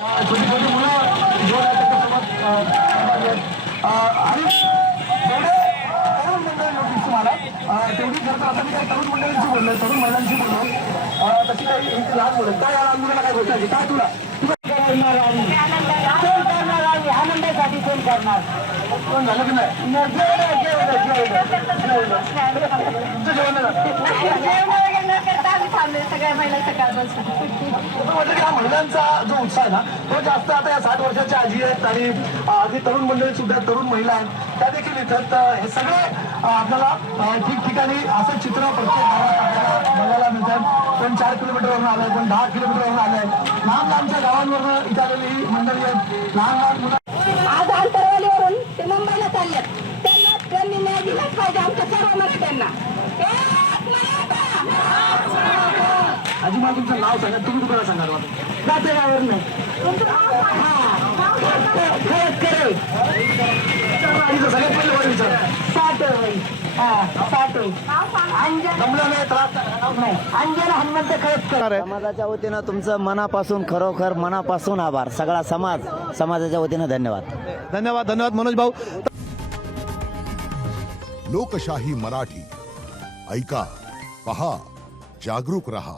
छोटी छोटी मुलं जोड आहेत त्याच्यासोबत आणि जेवढे तरुण मंडळी नोटीस तुम्हाला तेवढी खरं तर आता मी काही तरुण मंडळींशी बोललोय, तरुण महिलांशी बोललो, तशी काही ही लहान मुलं काय या लहान मुलांना काय गोष्ट काय तुला आनंदासाठी फोन करणार कोण झालं की नाही तुमचं जेवण सगळ्या महिला सकाळपासून म्हटलं की हा महिलांचा जो उत्साह आहे ना तो जास्त आता या 60 वर्षाच्या आजी आहेत आणि अगदी तरुण मंडळी सुद्धा तरुण महिला आहेत त्या देखील इथं हे सगळे आपल्याला ठिकठिकाणी असं चित्र प्रत्येक गावात आपल्याला बघायला मिळतात. कोण 4 किलोमीटरवरून आलंय, कोण 10 किलोमीटरवरून आलंय. लांब लांबच्या गावांवरून इथं आलेली ही मंडळी आहेत. लहान लहान मुलं आज आंतरवालीवरून ते मुंबईला चाललेत. त्यांनी न्याय दिलाच पाहिजे आमच्या सर्व मराठ्यांना. आजीबा तुमचं नाव सांगा, तुम्ही तुम्हाला सांगा जातेगावरून सगळ्यात पहिले वर विचार अंजन हनुमंत खळदकर. समाजाच्या वतीनं तुमचं मनापासून खरोखर मनापासून आभार. सगळा समाजाच्या वतीनं धन्यवाद. धन्यवाद मनोज भाऊ. लोकशाही मराठी ऐका, पहा, जागरूक रहा.